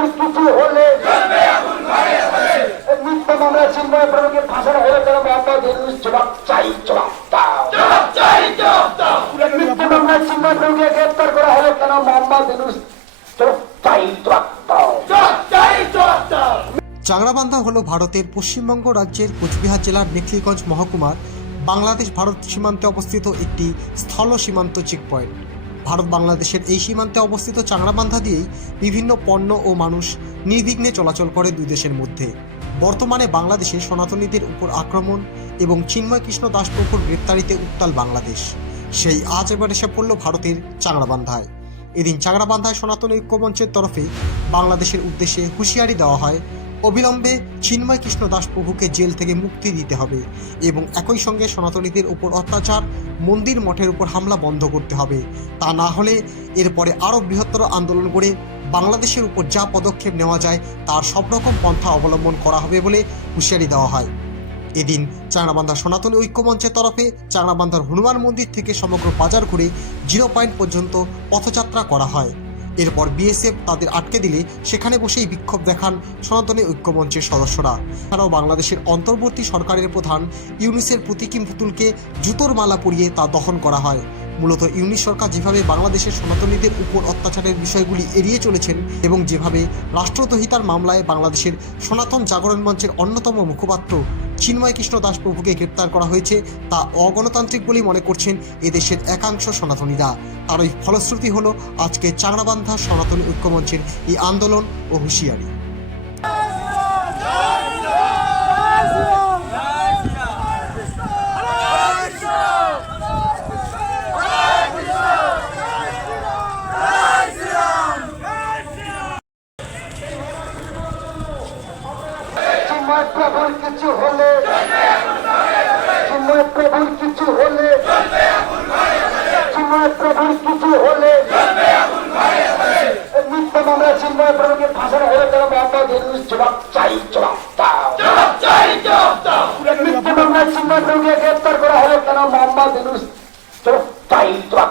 পরিস্থিতি হলে নিত্য মামলা হলে তারা মোহাম্মদ জবাব চাই জবাব গ্রেপ্তার করা হলে তারা মোহাম্মদ চাংড়াবান্ধা ভারতের পশ্চিমবঙ্গ রাজ্যের কোচবিহার জেলার মেখলিগঞ্জ মহকুমার বাংলাদেশ ভারত সীমান্তে অবস্থিত একটি স্থল সীমান্ত চেকপয়েন্ট ভারত বাংলাদেশের এই সীমান্তে অবস্থিত চাংড়াবান্ধা দিয়েই বিভিন্ন পণ্য ও মানুষ নির্বিঘ্নে চলাচল করে দুই দেশের মধ্যে। বর্তমানে বাংলাদেশে সনাতনীদের উপর আক্রমণ এবং চিন্ময় কৃষ্ণ দাসপ্রভুর গ্রেপ্তারিতে উত্তাল বাংলাদেশ। সেই আজ এবার এসে পড়ল ভারতের চাংড়াবান্ধায়। এদিন চাংড়াবান্ধায় সনাতন ঐক্যমঞ্চের তরফে বাংলাদেশের উদ্দেশ্যে হুঁশিয়ারি দেওয়া হয় অবিলম্বে চিন্ময় কৃষ্ণ দাস প্রভুকে জেল থেকে মুক্তি দিতে হবে এবং একই সঙ্গে সনাতনীদের উপর অত্যাচার, মন্দির মঠের উপর হামলা বন্ধ করতে হবে। তা না হলে এরপরে আরও বৃহত্তর আন্দোলন করে বাংলাদেশের উপর যা পদক্ষেপ নেওয়া যায় তার সব রকম পন্থা অবলম্বন করা হবে বলে হুঁশিয়ারি দেওয়া হয়। এদিন চাংড়াবান্ধা সনাতনী ঐক্যমঞ্চের তরফে চাংড়াবান্ধার হনুমান মন্দির থেকে সমগ্র বাজার ঘুরে জিরো পয়েন্ট পর্যন্ত পথযাত্রা করা হয়। এরপর বিএসএফ তাদের আটকে দিলে সেখানে বসেই বিক্ষোভ দেখান সনাতনী ঐক্যমঞ্চের সদস্যরা। এছাড়াও বাংলাদেশের অন্তর্বর্তী সরকারের প্রধান ইউনিসের প্রতীকী পুতুলকে জুতোর মালা পরিয়ে তা দহন করা হয়। মূলত ইউনিস সরকার যেভাবে বাংলাদেশের সনাতনীদের উপর অত্যাচারের বিষয়গুলি এড়িয়ে চলেছেন এবং যেভাবে রাষ্ট্রদ্রোহিতার মামলায় বাংলাদেশের সনাতন জাগরণ মঞ্চের অন্যতম মুখপাত্র চিন্ময় কৃষ্ণ দাস প্রভুকে গ্রেপ্তার করা হয়েছে তা অগণতান্ত্রিক বলেই মনে করছেন এদেশের একাংশ সনাতনীরা। তার ওই ফলশ্রুতি হল আজকে চাংড়াবান্ধা সনাতনী ঐক্যমঞ্চের এই আন্দোলন ও হুঁশিয়ারি। চিন্ময় প্রভুর কিছু হলে চিন্ময় প্রভুর কিছু হলে চিন্ময় প্রভুর কিছু হলে মিথ্যা মামলা চিন্ময় প্রভুকে ফাঁসানো হলে কেন মোহাম্মদ ইউনুস জবাব চাই জবাব দাও। মিথ্যা মামলা চিন্ময় প্রভুকে গ্রেপ্তার করা হলো কেন মোহাম্মদ ইউনুস জবাব চাই জবাব